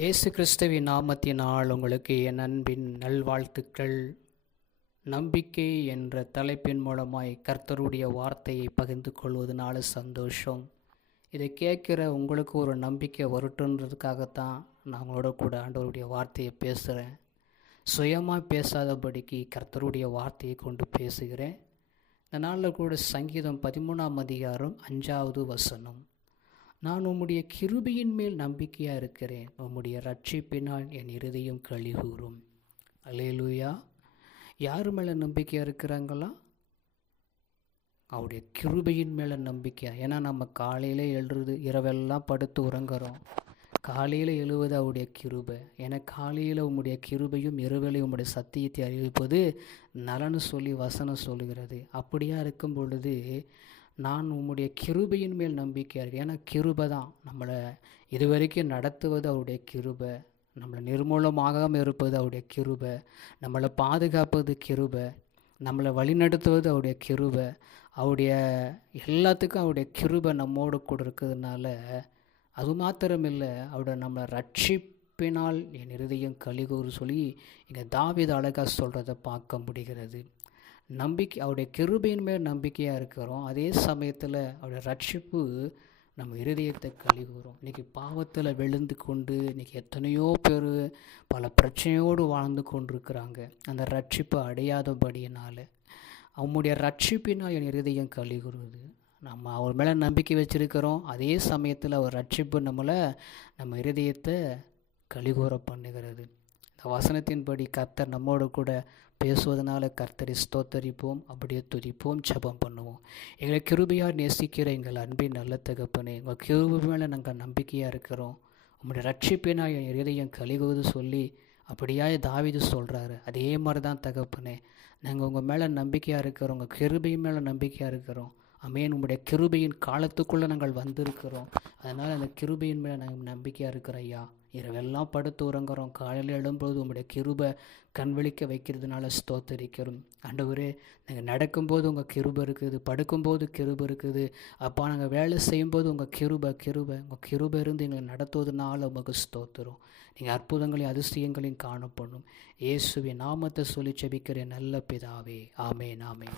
இயேசு கிறிஸ்துவின் நாமத்தினால் உங்களுக்கு என் அன்பின் நல்வாழ்த்துக்கள். நம்பிக்கை என்ற தலைப்பின் மூலமாய் கர்த்தருடைய வார்த்தையை பகிர்ந்து கொள்வதனால சந்தோஷம். இதை கேட்குற உங்களுக்கு ஒரு நம்பிக்கை வரட்டுன்றதுக்காகத்தான் நான் உங்களோட கூட ஆண்டவருடைய வார்த்தையை பேசுகிறேன். சுயமாக பேசாதபடிக்கு கர்த்தருடைய வார்த்தையை கொண்டு பேசுகிறேன். இந்த நாளில் கூட சங்கீதம் 13ஆம் அதிகாரம் 5வது வசனம். நான் உம்முடைய கிருபையின் மேல் நம்பிக்கையாக இருக்கிறேன், உம்முடைய ரட்சிப்பினால் என் இருதயம் களிகூரும். அல்லேலூயா. யார் மேலே நம்பிக்கையாக இருக்கிறாங்களா? அவருடைய கிருபையின் மேலே நம்பிக்கை. ஏன்னா நம்ம காலையில் எழுறது, இரவெல்லாம் படுத்து உறங்குறோம். காலையில் எழுவது அவருடைய கிருபை. ஏன்னா காலையில் உம்முடைய கிருபையும் இரவிலே உம்முடைய சத்தியத்தை அறிவிப்பது நலன்னு சொல்லி வசனம் சொல்லுகிறது. அப்படியா இருக்கும் பொழுது நான் உம்முடைய கிருபையின் மேல் நம்பிக்கையாக இருக்கேன். ஏன்னா கிருபை தான் நம்மளை இதுவரைக்கும் நடத்துவது, அவருடைய கிருபை. நம்மளை நிர்மூலமாகாமல் இருப்பது அவருடைய கிருபை. நம்மளை பாதுகாப்பது கிருபை. நம்மளை வழிநடத்துவது அவருடைய கிருபை. அவருடைய எல்லாத்துக்கும் அவருடைய கிருபை நம்மோடு கூட இருக்கிறதுனால, அது மாத்திரமில்லை, அவருடைய நம்மளை ரட்சிப்பினால் என் இருதயம் களிகூறு சொல்லி இங்கே தாவீது அழகாக சொல்கிறத பார்க்க முடிகிறது. நம்பிக்கை, அவருடைய கிருபையின் மேல் நம்பிக்கையாக இருக்கிறோம். அதே சமயத்தில் அவருடைய ரட்சிப்பு நம்ம இருதயத்தை களிகூறும். இன்றைக்கி பாவத்தில் விழுந்து கொண்டு இன்றைக்கி எத்தனையோ பேர் பல பிரச்சனையோடு வாழ்ந்து கொண்டிருக்கிறாங்க. அந்த ரட்சிப்பை அடையாதபடியினால் அவனுடைய ரட்சிப்பினால் என் இருதயம் களிகூறுது. நம்ம அவர் மேலே நம்பிக்கை வச்சுருக்கிறோம். அதே சமயத்தில் அவர் ரட்சிப்பு நம்ம இருதயத்தை களிகூற பண்ணுகிறது. இந்த வசனத்தின்படி கர்த்தர் நம்மோடு கூட பேசுவதனால கர்த்தரை ஸ்தோத்தரிப்போம், அப்படியே துதிப்போம், ஜெபம் பண்ணுவோம். எங்களை கிருபையாக நேசிக்கிற எங்கள் அன்பின் நல்ல தகப்பனே, உங்கள் கிருபை மேலே நாங்கள் நம்பிக்கையாக இருக்கிறோம். உங்களுடைய ரட்சிப்பினால் என் இருதயம் களிகூது சொல்லி அப்படியே தாவீது சொல்கிறாரு. அதே மாதிரி தான் தகப்பனே, நாங்கள் உங்கள் மேலே நம்பிக்கையாக இருக்கிறோம், உங்கள் கிருபை மேலே நம்பிக்கையாக இருக்கிறோம். அமேன். உங்களுடைய கிருபையின் காலத்துக்குள்ளே நாங்கள் வந்திருக்கிறோம். அதனால் அந்த கிருபையின் மேலே நாங்கள் நம்பிக்கையாக இருக்கிறோம் ஐயா. இரவெல்லாம் படுத்து உறங்குறோம். காலையில் எழும்போது உங்களுடைய கிருபை கண் விழிக்க வைக்கிறதுனால ஸ்தோத்தரிக்கிறோம். ஆண்டவரே, நாங்கள் நடக்கும்போது உங்கள் கிருபை இருக்குது, படுக்கும்போது கிருபை இருக்குது. அப்பா, நாங்கள் வேலை செய்யும்போது உங்கள் கிருபை உங்கள் கிருபை இருந்து எங்களை நடத்துவதனால உங்களுக்கு ஸ்தோத்திரம். நீங்கள் அற்புதங்களையும் அதிசயங்களையும் காணப்படும். இயேசுவின் நாமத்தை சொல்லி ஜெபிக்கிற நல்ல பிதாவே. ஆமேன், ஆமேன்.